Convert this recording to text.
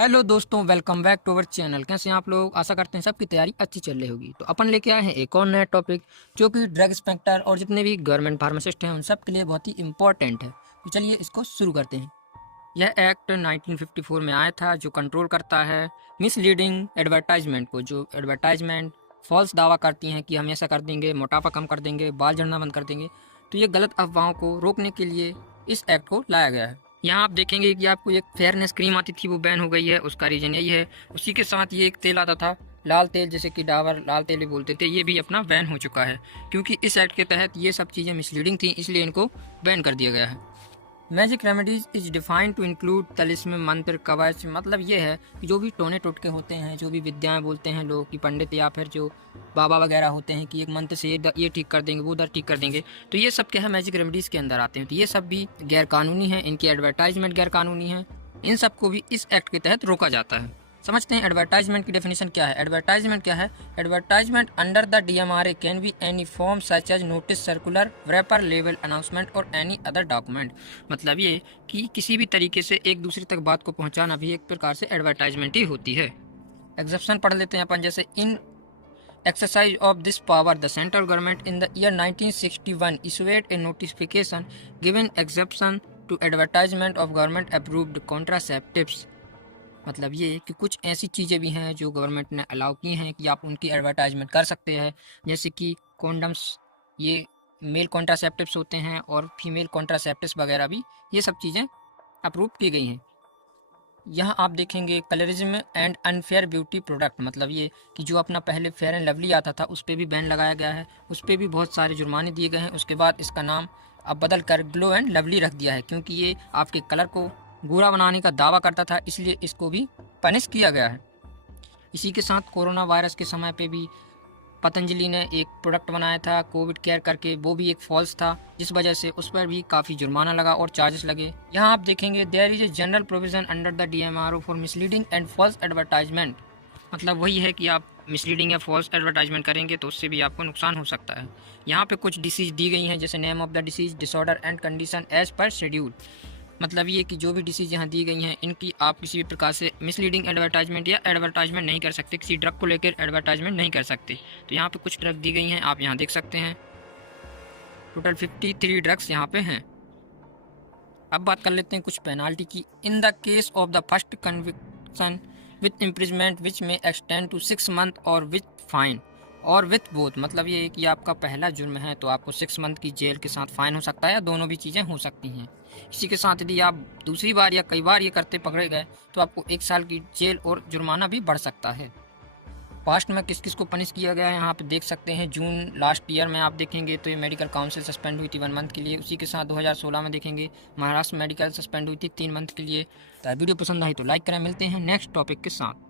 Hello दोस्तों, welcome back to our channel. कैसे हैं आप लोग? आशा करते हैं सबकी तैयारी अच्छी चल रही होगी। तो अपन लेके आए हैं एक और नया टॉपिक जो कि ड्रग इंस्पेक्टर और जितने भी गवर्नमेंट फार्मासिस्ट हैं उन सब के लिए बहुत ही इंपॉर्टेंट है। तो चलिए इसको शुरू करते हैं। यह एक्ट 1954 में आया था जो कंट्रोल करता है मिसलीडिंग एडवर्टाइजमेंट को। जो एडवर्टाइजमेंट फॉल्स दावा करती हैं कि हम ऐसा कर देंगे, मोटापा कम कर देंगे, बाल झड़ना बंद कर देंगे, तो ये गलत अफवाहों को रोकने के लिए इस एक्ट को लाया गया है। यहाँ आप देखेंगे कि आपको एक फेयरनेस क्रीम आती थी, वो बैन हो गई है। उसका रीज़न यही है। उसी के साथ ये एक तेल आता था लाल तेल, जैसे कि डाबर लाल तेल भी बोलते थे, ये भी अपना बैन हो चुका है क्योंकि इस एक्ट के तहत ये सब चीज़ें मिसलीडिंग थी, इसलिए इनको बैन कर दिया गया है। Magic remedies is defined to include तलिस्म, मंत्र, कवच। मतलब ये है कि जो भी टोने टोटके होते हैं, जो भी विद्याएं बोलते हैं लोग कि पंडित या फिर जो बाबा वगैरह होते हैं कि एक मंत्र से ये ठीक कर देंगे, वो उधर ठीक कर देंगे, तो ये सब क्या है मैजिक रेमेडीज़ के अंदर आते हैं। तो ये सब भी गैर कानूनी है, इनकी एडवर्टाइजमेंट गैर कानूनी है। इन सबको भी इस एक्ट के तहत रोका जाता है। समझते हैं एडवर्टाइजमेंट की डेफिनेशन क्या है। एडवर्टाइजमेंट क्या है? Advertisement under the DMRA can be any form such as notice, circular, wrapper, लेवल, अनाउंसमेंट और एनी अदर डॉक्यूमेंट। मतलब ये कि किसी भी तरीके से एक दूसरे तक बात को पहुंचाना भी एक प्रकार से एडवर्टाइजमेंट ही होती है। एग्जेप्शन पढ़ लेते हैं अपन, जैसे इन exercise of this power the central government in the year 1961 issued a notification giving exemption to advertisement of government approved contraceptives। मतलब ये कि कुछ ऐसी चीज़ें भी हैं जो गवर्नमेंट ने अलाउ की हैं कि आप उनकी एडवर्टाइजमेंट कर सकते हैं, जैसे कि कॉन्डम्स, ये मेल कॉन्ट्रासेप्टिव्स होते हैं, और फीमेल कॉन्ट्रासेप्टिव्स वगैरह भी, ये सब चीज़ें अप्रूव की गई हैं। यहाँ आप देखेंगे colourism and unfair beauty product. मतलब ये कि जो अपना पहले फेयर एंड लवली आता था उस पर भी बैन लगाया गया है, उस पर भी बहुत सारे जुर्माने दिए गए हैं। उसके बाद इसका नाम अब बदल कर ग्लो एंड लवली रख दिया है क्योंकि ये आपके कलर को गोरा बनाने का दावा करता था, इसलिए इसको भी पनिश किया गया है। इसी के साथ कोरोना वायरस के समय पे भी पतंजलि ने एक प्रोडक्ट बनाया था कोविड केयर करके, वो भी एक फॉल्स था, जिस वजह से उस पर भी काफ़ी जुर्माना लगा और चार्जेस लगे। यहाँ आप देखेंगे there is a general provision under the DMRO for misleading and false advertisement. मतलब वही है कि आप मिसलीडिंग या फॉल्स एडवर्टाइजमेंट करेंगे तो उससे भी आपको नुकसान हो सकता है। यहाँ पे कुछ डिसीज़ दी गई हैं, जैसे name of the disease, disorder and condition as per schedule. मतलब ये कि जो भी डिसीज़ यहाँ दी गई हैं इनकी आप किसी भी प्रकार से मिसलीडिंग एडवर्टाइजमेंट या एडवर्टाइजमेंट नहीं कर सकते, किसी ड्रग को लेकर एडवर्टाइजमेंट नहीं कर सकते। तो यहाँ पे कुछ ड्रग दी गई हैं, आप यहाँ देख सकते हैं। टोटल 53 ड्रग्स यहाँ पे हैं। अब बात कर लेते हैं कुछ पेनाल्टी की। In the case of the first conviction with imprisonment which may extend to 6 month or with fine or with both. मतलब ये है कि आपका पहला जुर्म है तो आपको 6 मंथ की जेल के साथ फाइन हो सकता है, या दोनों भी चीज़ें हो सकती हैं। इसी के साथ यदि आप दूसरी बार या कई बार ये करते पकड़े गए तो आपको 1 साल की जेल और जुर्माना भी बढ़ सकता है। पास्ट में किस किस को पनिश किया गया है यहाँ पे देख सकते हैं। जून लास्ट ईयर में आप देखेंगे तो ये मेडिकल काउंसिल सस्पेंड हुई थी 1 मंथ के लिए। उसी के साथ 2016 में देखेंगे महाराष्ट्र मेडिकल सस्पेंड हुई थी 3 मंथ के लिए। तो वीडियो पसंद आई तो लाइक करें। मिलते हैं नेक्स्ट टॉपिक के साथ।